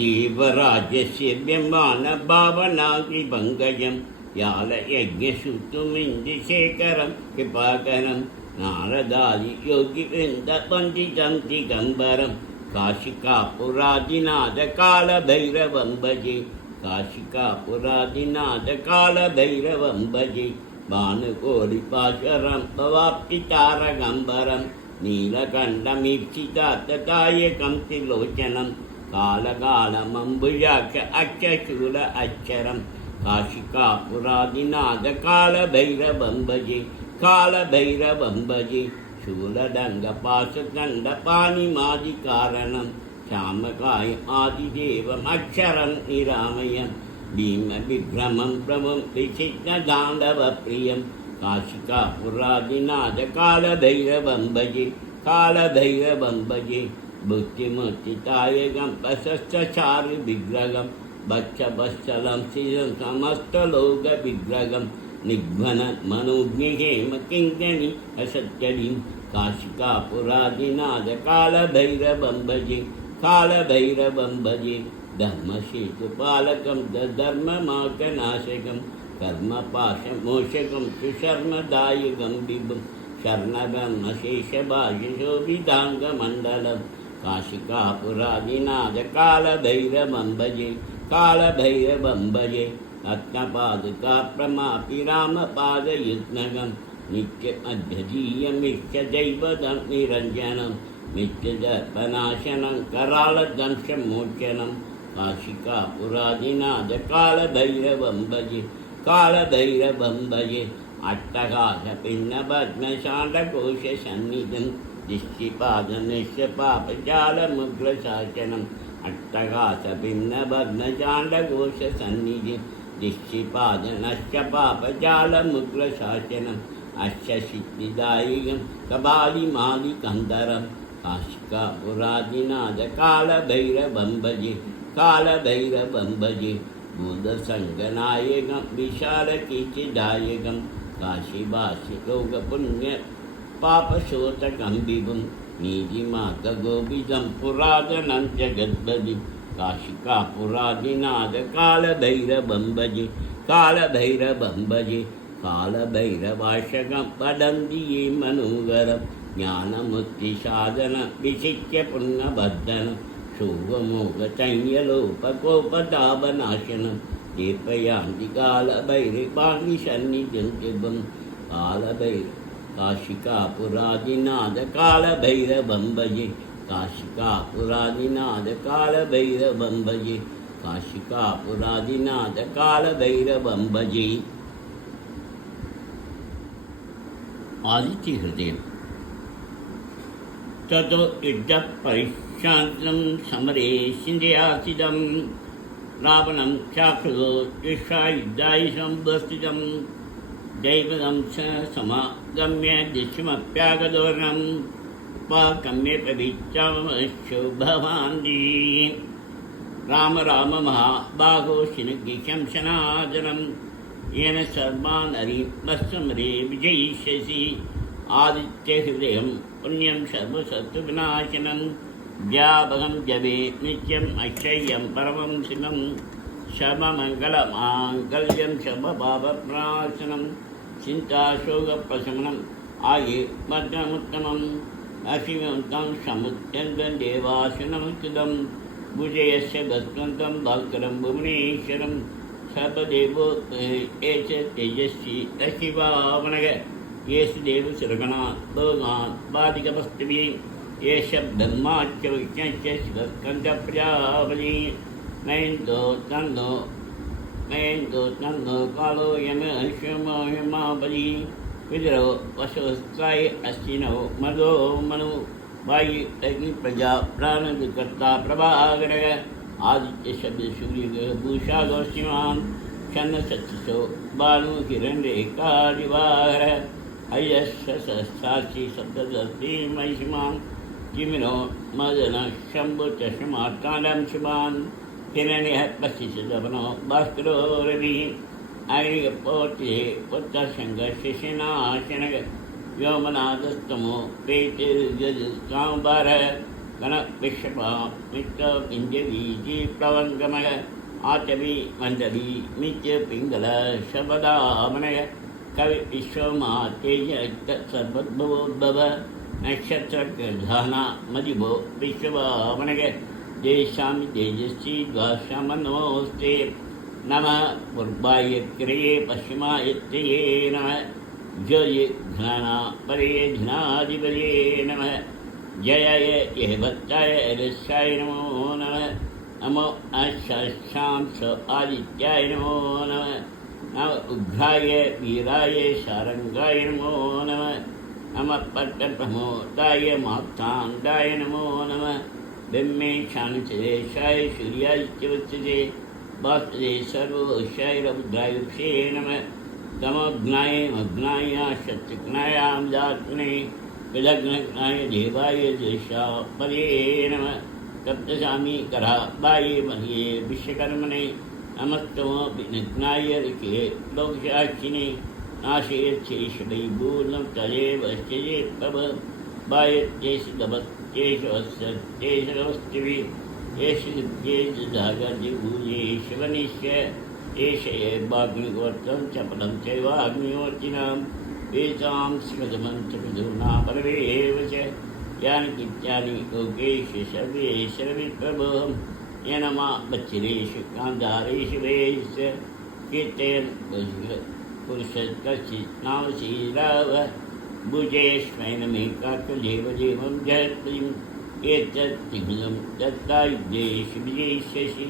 जीवराज्यस्य ब्रह्माण्डभावनाग्निभङ्गजं यालयज्ञसूतुमिन्दुशेखरं कृपाकरं नारदादियोगिवृन्दवन्दितं दिगम्बरं काशिकापुरादिनाथकालभैरवं भजे काशिकापुरादिनाथकालभैरवं भजे भानुकोटिपाशरं भवाप्तितारगम्बरं नीलकण्ठमीप्सिताततायकं त्रिलोचनं कालकालमम्बुजाक्ष अक्षशूल अक्षरं काशिकापुरादिनाथकालभैरवं भजे कालभैरवं भजे शूलदण्डपाशदण्डपाणिमादिकारणं श्यामकायमादिदेवमक्षरं निरामयं भीमविभ्रमं प्रभुं विचित्रदाण्डवप्रियं काशिकापुरादिनाथकालभैरवं भजे कालभैरवं भजे बुद्धिमुत्थितायकं प्रशस्तचारुविग्रहं वत्सवत्सलं श्रियं समस्तलोकविग्रहं निघ्नन्मनोज्ञहेम किङ्कणि असत्यलिं काशिकापुरादिनाथकालभैरवं भजे कालभैरवं भजे धर्मसेतुपालकं धर्ममार्गनाशकं कर्मपाशमोचकं सुशर्मदायकं विभुं शरणब्रह्मशेषभाषशोभिताङ्गमण्डलं काशिकापुरादिनाथकालभैरवं भजे कालभैरवं भजे रत्नपादुकाप्रमापिरामपादयुग्मकं नित्यमध्यधीयमिष्टदैवतं निरञ्जनं मिथ्यदर्पनाशनं करालदंशमोचनं काशिकापुरादिनाथकालभैरवं भजे कालभैरवं भजे अट्टहासपिण्डपद्मशाण्डकोशसन्निधिं दिष्टिपादनिश्यपापजालमुग्रशासनम् अट्टहासपिण्डपद्मशाण्डकोशसन्निधिं दिष्टिपादनश्यपापजालमुग्रशासनम् अष्टसिद्धिदायकं कपालिमादिकन्धरं काशिकापुरादिनाथकालभैरवं भजे कालभैरवं भजे भूतसङ्गनायकं विशालकीर्तिदायकं काशीवासिलोकपुण्यपापशोतकं विभुं नीतिमार्गगोविदं पुरातनं जगद्पदिं काशिकापुरादिनाथकालभैरवं भजे कालभैरवं भजे कालभैरवाशकं वदन्ति ये मनोहरं ज्ञानमुक्तिसाधनं विचित्य पुण्यवर्धनं शोभमोहचैन्यलोपकोपतापनाशनं दीपयान्ति कालभैरवाग्निसन्निधिं शिवं कालभैरव काशिकापुरादिनाथकालभैरवं भजे काशिकापुरादिनाथकालभैरवं भजे काशिकापुरादिनाथकालभैरवं भजे आदित्य हृदय ततो युद्धः परिशान्तं समरे सिन्धयासितं रावणं चाक्रुधो युष्मायुद्धाय संवस्थितं दैवतं स समागम्य दिशमप्यागदोर्णम् उपागम्य पवित्रमशो भवान्ति राम राम महाबाहो शिनगिशं सनातनं येन सर्वान् हरिमस्मरे विजयिष्यसि आदित्यहृदयं पुण्यं सर्वशत्रुविनाशनं व्याभगं जवे नित्यम् ऐश्वर्यं परमं शिवं सर्वमङ्गलमाङ्गल्यं सर्वपापप्रणाशनं चिन्ताशोकप्रशमनम् आयुर्मध्यमुत्तमम् अशिवन्तं समुद्यन्तं देवासुनमुत्तमं भुजयस्य भस्वन्तं भास्करं भुवनेश्वरं सर्वदेवो एष तेजस्वी शिवावनग येष देवसुरगणात् भगवान् बाधिकवस्तुभिः एष ब्रह्माच्च विष्णश्च शिवस्कन्धप्रजापति नयन्तो तन्नो कालो यमश्वमापति विद्रो वशोस्काय अस्तिनो मदो मनु वायु अग्निप्रजा प्राणविकर्ता प्रभाकरः आदित्य शब्द सूर्य भूषा गौश्रीमान् छन्नसत्सो बाणु हिरण्येकादिवार अयस्सहस्राक्षी सप्तदशी महिषिमान् किमिनो मदन शम्भुचषमार्ताण्डं शिवान् हिरण्यः पश्चिदवनो भास्करो रविः ऐरिकपोते पुत्रशङ्कशिशनाशनक व्योमनाथस्तमो प्रेतिर्गजस्ताम्बरः गण विश्वपा मित्र पिंजवीजी प्लवंगमय आचवी मंडली मित्र पिंगल शबदामनय कवि विश्वमा तेज सर्वोद्भव नक्षत्र धाना मदिभो विश्ववामनय देशामि तेजस्वी द्वाशामनोस्ते नमः पूर्वाय क्रिये पश्चिमाय त्रिये नमः जय घ्नाना परे घ्नाधिपये नमः जयाय यहवत्ताय रस्याय नमो नमः नमो अशांस आदित्याय नमो नमः नमः उग्राय वीराय शारंगाय नमो नमः नमः पट्टप्रमोदाय मात्तांडाय नमो नमः ब्रह्मे शांतिदेशाय सूर्याय च वासुदे सर्वोषाय रुद्रायुषे नमः तमग्नाय मग्नाय शत्रुघ्नायामदात्मने विदग्नघ्नाय देवाय देशापदे नमः सप्तशामी कराबाय मह्ये विश्वकर्मणे नमस्तमोऽपि निघ्नाय ऋके लोकसाक्षिणे नाशयच्छेषवैभूर्णं तदेव श्चये प्रभ वायत्येषवस्त्येषवस्तिभि एष जागर्जिभूयेश्वनिश्य एष वाग्निगोत्रं चपलं चैवाग्निहोत्रिणां वेदां स्मृतमन्त्रविधूना परमेव च यानि कृत्यानि लोकेषु सर्वेश्वरविप्रभोः येनमा बच्चिरेषु गान्धारेषु वेश्च कीर्तयन् पुरुषकश्चित् नामशीराव भुजेष्वैनमेकात्मदेवदेवं जगत्पतिम् एतद्विघ्नं दत्तायुद्धेषु विजयिष्यसि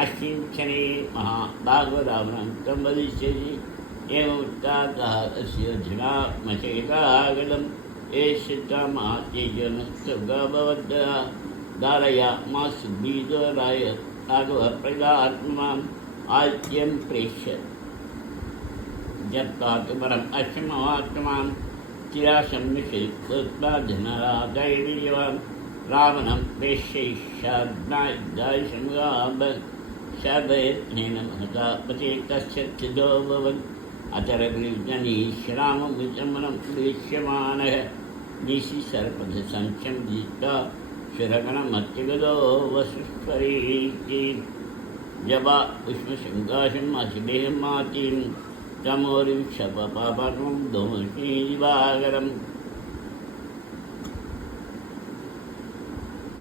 अस्मिन् क्षणे महाभागवतामनं तं वदिष्यसि एवमुक्तातः अस्य धृणात्मचेतागतम् एष त्वमात्यजनस्तभवद्दः धारया मा सुभीदराय राघवप्रदात्माम् आद्यं प्रेष्य जत्तात्मरम् अश्वमात्मां चिराशं निषेधनाराधाय विजयवान् रावणं प्रेष्यैषाद्नाय संगाब शर्वयत्नेन महता पते तस्य चिदोऽभवन् अतरविजनीश्रामं दृश्यमानः निशिसर्पधसंख्यं जित्वा शिरगणमत्यगदो वसुस्वरीति जपा पुष्पशृङ्गाशम् अशिलेहं मातिं तमोरिं शपपापं दोषीदिवाकरम्